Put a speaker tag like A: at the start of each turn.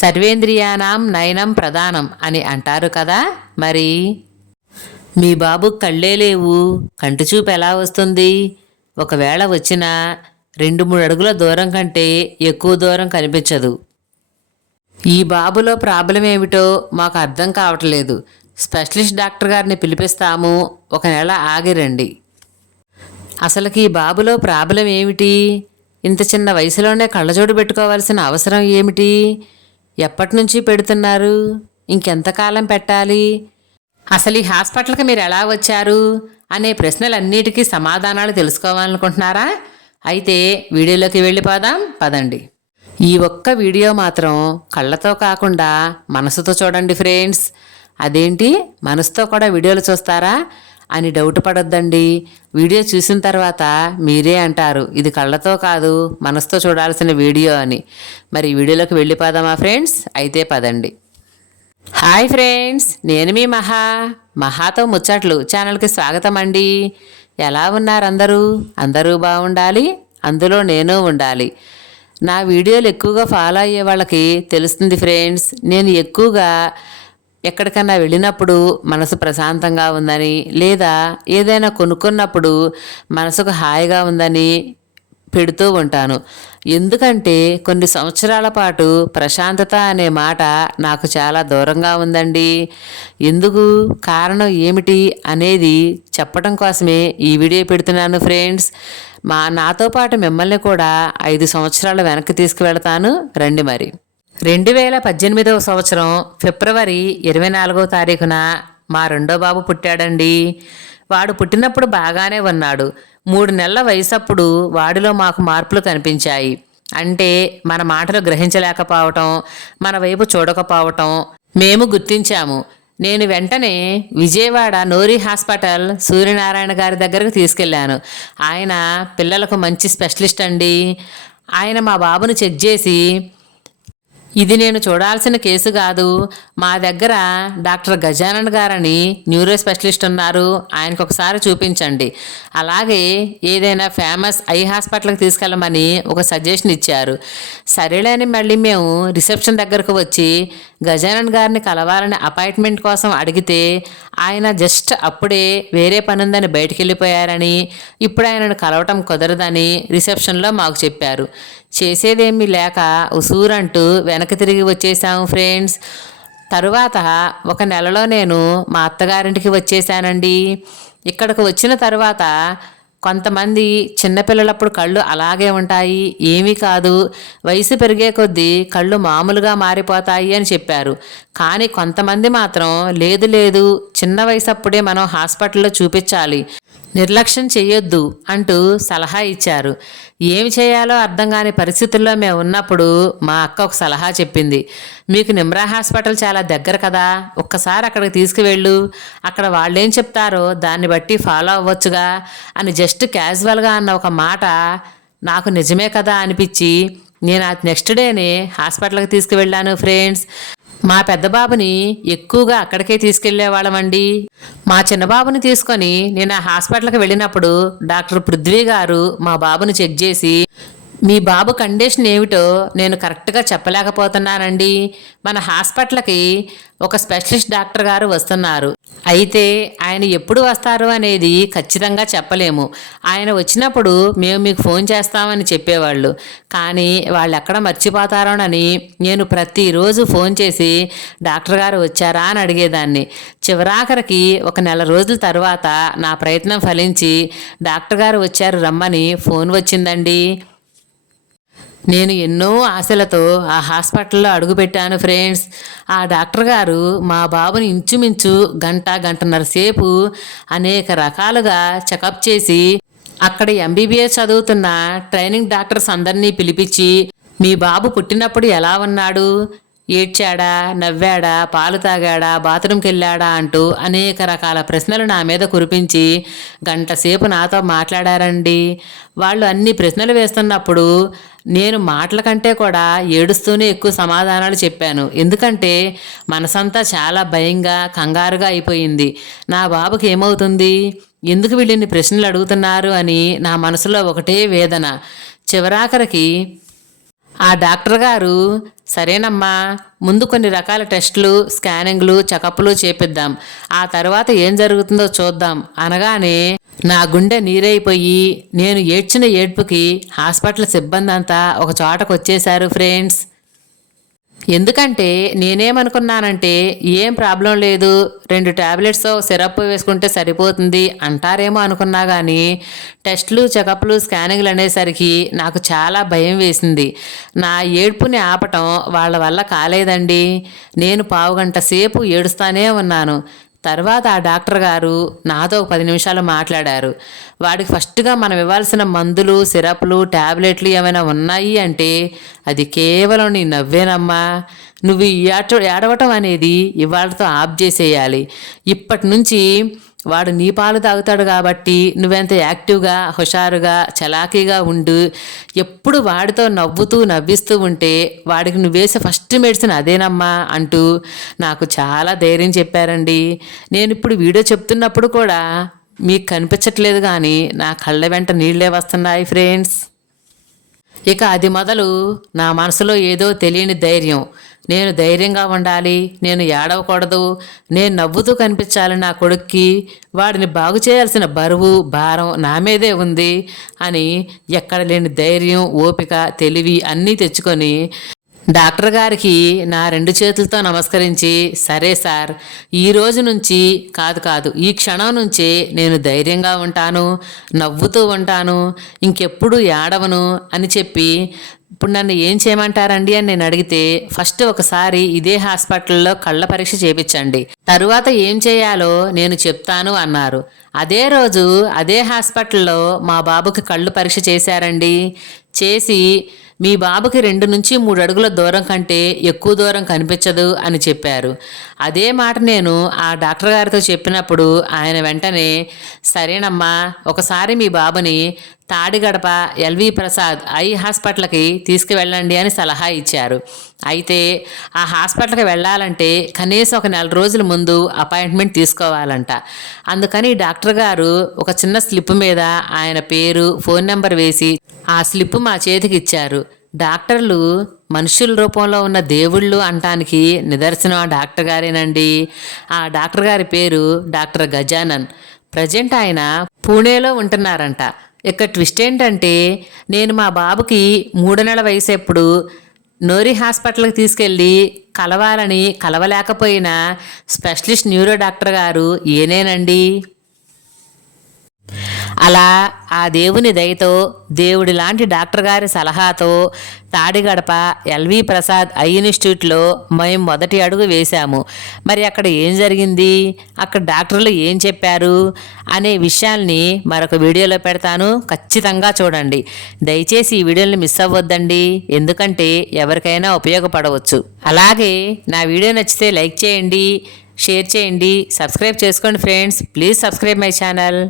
A: సర్వేంద్రియానాం నయనం ప్రధానం అని అంటారు కదా మరి? మీ బాబు కళ్ళే లేవు. కంటి చూపు ఎలా వస్తుంది? ఒకవేళ వచ్చినా రెండు మూడు అడుగుల దూరం కంటే ఎక్కువ దూరం కనిపించదు. ఈ బాబులో ప్రాబ్లం ఏమిటో మాకు అర్థం కావట్లేదు. స్పెషలిస్ట్ డాక్టర్ గారిని పిలిపిస్తాము. ఒక నెల ఆగిరండి అసలుకి ఈ బాబులో ప్రాబ్లం ఏమిటి? ఇంత చిన్న వయసులోనే కళ్ళజోడు పెట్టుకోవాల్సిన అవసరం ఏమిటి? ఎప్పటి నుంచి పెడుతున్నారు ఇంకెంతకాలం పెట్టాలి? అసలు ఈ హాస్పిటల్కి మీరు ఎలా వచ్చారు? అనే ప్రశ్నలన్నిటికీ సమాధానాలు తెలుసుకోవాలనుకుంటున్నారా? అయితే వీడియోలోకి వెళ్ళిపోదాం పదండి. ఈ ఒక్క వీడియో మాత్రం కళ్ళతో కాకుండా మనసుతో చూడండి ఫ్రెండ్స్. అదేంటి? మనసుతో కూడా వీడియోలు చూస్తారా? అని డౌట్ పడొద్దండి. వీడియో చూసిన తర్వాత మీరే అంటారు ఇది కళ్ళతో కాదు మనసుతో చూడాల్సిన వీడియో అని. మరి వీడియోలోకి వెళ్ళిపోదామా ఫ్రెండ్స్? అయితే పదండి. హాయ్ ఫ్రెండ్స్ నేను మీ మహా. మహాతో ముచ్చట్లు. ఛానల్కి స్వాగతం అండి. ఎలా ఉన్నారు అందరూ? అందరూ బాగుండాలి? అందులో నేను ఉండాలి. నా వీడియోలు ఎక్కువగా ఫాలో అయ్యే వాళ్ళకి తెలుస్తుంది ఫ్రెండ్స్. నేను ఎక్కువగా ఎక్కడికన్నా వెళ్ళినప్పుడు మనసు ప్రశాంతంగా ఉందని లేదా ఏదైనా కొనుక్కున్నప్పుడు మనసుకు హాయిగా ఉందని పెడుతూ ఉంటాను. ఎందుకంటే కొన్ని సంవత్సరాల పాటు ప్రశాంతత అనే మాట నాకు చాలా దూరంగా ఉందండి. ఎందుకు? కారణం ఏమిటి అనేది చెప్పడం కోసమే ఈ వీడియో పెడుతున్నాను ఫ్రెండ్స్. మా నాతో పాటు మిమ్మల్ని కూడా ఐదు సంవత్సరాల వెనక్కి తీసుకువెళతాను. రండి మరి. రెండు వేల పద్దెనిమిదవ సంవత్సరం ఫిబ్రవరి ఇరవై నాలుగవ తారీఖున మా రెండో బాబు పుట్టాడండి. వాడు పుట్టినప్పుడు బాగానే ఉన్నాడు. మూడు నెలల వయసప్పుడు వాడిలో మాకు మార్పులు కనిపించాయి. అంటే మన మాటలు గ్రహించలేకపోవటం మన వైపు చూడకపోవటం మేము గుర్తించాము. నేను వెంటనే విజయవాడ నోరి హాస్పిటల్ సూర్యనారాయణ గారి దగ్గరకు తీసుకెళ్ళాను. ఆయన పిల్లలకు మంచి స్పెషలిస్ట్ అండి. ఆయన మా బాబును చెక్ చేసి ఇది నేను చూడాల్సిన కేసు కాదు. మా దగ్గర డాక్టర్ గజానన్ గారని న్యూరో స్పెషలిస్ట్ ఉన్నారు. ఆయనకు ఒకసారి చూపించండి. అలాగే ఏదైనా ఫేమస్ ఐ హాస్పిటల్కి తీసుకెళ్ళమని ఒక సజెషన్ ఇచ్చారు. సరేలేని మళ్ళీ మేము రిసెప్షన్ దగ్గరకు వచ్చి గజానన్ గారిని కలవాలని అపాయింట్మెంట్ కోసం అడిగితే ఆయన జస్ట్ అప్పుడే వేరే పని ఉందని బయటికి వెళ్ళిపోయారని ఇప్పుడు ఆయనను కలవటం కుదరదని రిసెప్షన్లో మాకు చెప్పారు. చేసేదేమీ లేక ఉసూరంటూ వెనక్కి తిరిగి వచ్చేసాము ఫ్రెండ్స్. తరువాత ఒక నెలలో నేను మా అత్తగారింటికి వచ్చేసానండి ఇక్కడికి వచ్చిన తర్వాత కొంతమంది చిన్నపిల్లలప్పుడు కళ్ళు అలాగే ఉంటాయి ఏమీ కాదు. వయసు పెరిగే కొద్దీ కళ్ళు మామూలుగా మారిపోతాయి అని చెప్పారు. కానీ కొంతమంది మాత్రం లేదు లేదు చిన్న వయసు అప్పుడే మనం హాస్పిటల్లో చూపించాలి. నిర్లక్ష్యం చేయొద్దు అంటూ సలహా ఇచ్చారు. ఏమి చేయాలో అర్థం కాని పరిస్థితుల్లో మేము ఉన్నప్పుడు మా అక్క ఒక సలహా చెప్పింది. మీకు నిమ్రా హాస్పిటల్ చాలా దగ్గర కదా ఒక్కసారి అక్కడికి తీసుకువెళ్ళు. అక్కడ వాళ్ళేం చెప్తారో దాన్ని బట్టి ఫాలో అవ్వచ్చుగా అని జస్ట్ క్యాజువల్గా అన్న ఒక మాట నాకు నిజమే కదా అనిపించి నేను ఆ నెక్స్ట్ డేనే హాస్పిటల్కి తీసుకువెళ్ళాను ఫ్రెండ్స్. మా పెద్ద బాబుని ఎక్కువగా అక్కడికే తీసుకెళ్ళేవాళ్ళమండి. మా చిన్న బాబుని తీసుకొని నేను ఆ హాస్పిటల్కి వెళ్ళినప్పుడు డాక్టర్ పృథ్వీ గారు మా బాబుని చెక్ చేసి మీ బాబు కండిషన్ ఏమిటో నేను కరెక్ట్గా చెప్పలేకపోతున్నానండి. మన హాస్పిటల్కి ఒక స్పెషలిస్ట్ డాక్టర్ గారు వస్తున్నారు. అయితే ఆయన ఎప్పుడు వస్తారు అనేది ఖచ్చితంగా చెప్పలేము. ఆయన వచ్చినప్పుడు మేము మీకు ఫోన్ చేస్తామని చెప్పేవాళ్ళు. కానీ వాళ్ళు ఎక్కడ మర్చిపోతారోనని నేను ప్రతిరోజు ఫోన్ చేసి డాక్టర్ గారు వచ్చారా? అని అడిగేదాన్ని. చివరాఖరికి ఒక నెల రోజుల తర్వాత నా ప్రయత్నం ఫలించి డాక్టర్ గారు వచ్చారు రమ్మని ఫోన్ వచ్చిందండి. నేను ఎన్నో ఆశలతో ఆ హాస్పిటల్లో అడుగుపెట్టాను ఫ్రెండ్స్. ఆ డాక్టర్ గారు మా బాబుని ఇంచుమించు గంట గంటన్నర సేపు అనేక రకాలుగా చెకప్ చేసి అక్కడ ఎంబీబీఎస్ చదువుతున్న ట్రైనింగ్ డాక్టర్స్ అందరినీ పిలిపించి మీ బాబు పుట్టినప్పుడు ఎలా ఉన్నాడు? ఏడ్చాడా నవ్వాడా పాలు తాగాడా బాత్రూమ్కి వెళ్ళాడా అంటూ అనేక రకాల ప్రశ్నలు నా మీద కురిపించి గంట సేపు నాతో మాట్లాడారండి. వాళ్ళు అన్ని ప్రశ్నలు వేస్తున్నప్పుడు నేను మాటల కంటే కూడా ఏడుస్తూనే ఎక్కువ సమాధానాలు చెప్పాను. ఎందుకంటే మనసంతా చాలా భయంగా కంగారుగా అయిపోయింది. నా బాబుకి ఏమవుతుంది? ఎందుకు వీళ్ళని ప్రశ్నలు అడుగుతున్నారు అని నా మనసులో ఒకటే వేదన. చివరాఖరికి ఆ డాక్టర్ గారు సరేనమ్మా ముందు కొన్ని రకాల టెస్టులు స్కానింగ్లు చెకప్లు చేపిద్దాం. ఆ తర్వాత ఏం జరుగుతుందో చూద్దాం. అనగానే నా గుండె నీరైపోయి నేను ఏడ్చిన ఏడ్పుకి హాస్పిటల్ సిబ్బంది అంతా ఒక చోటకు వచ్చేశారు ఫ్రెండ్స్. ఎందుకంటే నేనేమనుకున్నానంటే ఏం ప్రాబ్లం లేదు రెండు ట్యాబ్లెట్స్ సిరప్ వేసుకుంటే సరిపోతుంది అంటారేమో అనుకున్నా కానీ టెస్టులు చెకప్లు స్కానింగ్లు అనేసరికి నాకు చాలా భయం వేసింది. నా ఏడ్పుని ఆపటం వాళ్ళ వల్ల కాలేదండి. నేను పావుగంట సేపు ఏడుస్తానే ఉన్నాను. తర్వాత ఆ డాక్టర్ గారు నాతో ఒక పది నిమిషాలు మాట్లాడారు. వాడికి ఫస్ట్గా మనం ఇవ్వాల్సిన మందులు సిరప్లు ట్యాబ్లెట్లు ఏమైనా ఉన్నాయి అంటే అది కేవలం నీ నవ్వేనమ్మా. నువ్వు ఈ ఏడవటం అనేది ఇవాళతో ఆప్ చేసేయాలి. ఇప్పటి నుంచి వాడు నీ పాలు తాగుతాడు కాబట్టి నువ్వెంత యాక్టివ్గా హుషారుగా చలాకీగా ఉండు. ఎప్పుడు వాడితో నవ్వుతూ నవ్విస్తూ ఉంటే వాడికి నువ్వేసే ఫస్ట్ మెడిసిన్ అదేనమ్మా అంటూ నాకు చాలా ధైర్యం చెప్పారండి. నేను ఇప్పుడు వీడియో చెప్తున్నప్పుడు కూడా మీకు కనిపించట్లేదు కానీ నా కళ్ళ వెంట నీళ్ళే వస్తున్నాయి ఫ్రెండ్స్. ఇక అది మొదలు నా మనసులో ఏదో తెలియని ధైర్యం. నేను ధైర్యంగా ఉండాలి నేను ఏడవకూడదు నేను నవ్వుతూ కనిపించాలి నా కొడుక్కి వాడిని బాగు చేయాల్సిన బరువు భారం నా మీదే ఉంది అని ఎక్కడ లేని ధైర్యం ఓపిక తెలివి అన్నీ తెచ్చుకొని డాక్టర్ గారికి నా రెండు చేతులతో నమస్కరించి సరే సార్ ఈ రోజు నుంచి కాదు కాదు ఈ క్షణం నుంచే నేను ధైర్యంగా ఉంటాను నవ్వుతూ ఉంటాను ఇంకెప్పుడు ఏడవను అని చెప్పి ఇప్పుడు నన్ను ఏం చేయమంటారండి అని నేను అడిగితే ఫస్ట్ ఒకసారి ఇదే హాస్పిటల్లో కళ్ళ పరీక్ష చేపించండి. తరువాత ఏం చేయాలో నేను చెప్తాను అన్నారు. అదే రోజు అదే హాస్పిటల్లో మా బాబుకి కళ్ళు పరీక్ష చేశారండి. చేసి మీ బాబుకి రెండు నుంచి మూడు అడుగుల దూరం కంటే ఎక్కువ దూరం కనిపించదు అని చెప్పారు. అదే మాట నేను ఆ డాక్టర్ గారితో చెప్పినప్పుడు ఆయన వెంటనే సరేనమ్మా ఒకసారి మీ బాబుని తాడిగడప ఎల్వి ప్రసాద్ ఐ హాస్పిటల్కి తీసుకువెళ్ళండి అని సలహా ఇచ్చారు. అయితే ఆ హాస్పిటల్కి వెళ్ళాలంటే కనీసం ఒక నెల రోజుల ముందు అపాయింట్మెంట్ తీసుకోవాలంట. అందుకని డాక్టర్ గారు ఒక చిన్న స్లిప్ మీద ఆయన పేరు ఫోన్ నెంబర్ వేసి ఆ స్లిప్ మా చేతికి ఇచ్చారు. డాక్టర్లు మనుషుల రూపంలో ఉన్న దేవుళ్ళు అంటానికి నిదర్శనం ఆ డాక్టర్ గారేనండి. ఆ డాక్టర్ గారి పేరు డాక్టర్ గజానన్. ప్రజెంట్ ఆయన పూణేలో ఉంటున్నారంట. ఇక ట్విస్ట్ ఏంటంటే నేను మా బాబుకి మూడు నెలల వయసు ఎప్పుడు నోరి హాస్పిటల్కి తీసుకెళ్ళి కలవాలని కలవలేకపోయిన స్పెషలిస్ట్ న్యూరో డాక్టర్ గారు ఏనేనండి? అలా ఆ దేవుని దయతో దేవుడి లాంటి డాక్టర్ గారి సలహాతో తాడిగడప ఎల్వి ప్రసాద్ ఐ ఇన్స్టిట్యూట్లో మేము మొదటి అడుగు వేశాము. మరి అక్కడ ఏం జరిగింది? అక్కడ డాక్టర్లు ఏం చెప్పారు? అనే విషయాల్ని మరొక వీడియోలో పెడతాను. ఖచ్చితంగా చూడండి. దయచేసి ఈ వీడియోని మిస్ అవ్వద్దండి. ఎందుకంటే ఎవరికైనా ఉపయోగపడవచ్చు. అలాగే నా వీడియో నచ్చితే లైక్ చేయండి షేర్ చేయండి సబ్స్క్రైబ్ చేసుకోండి friends. Please subscribe my channel.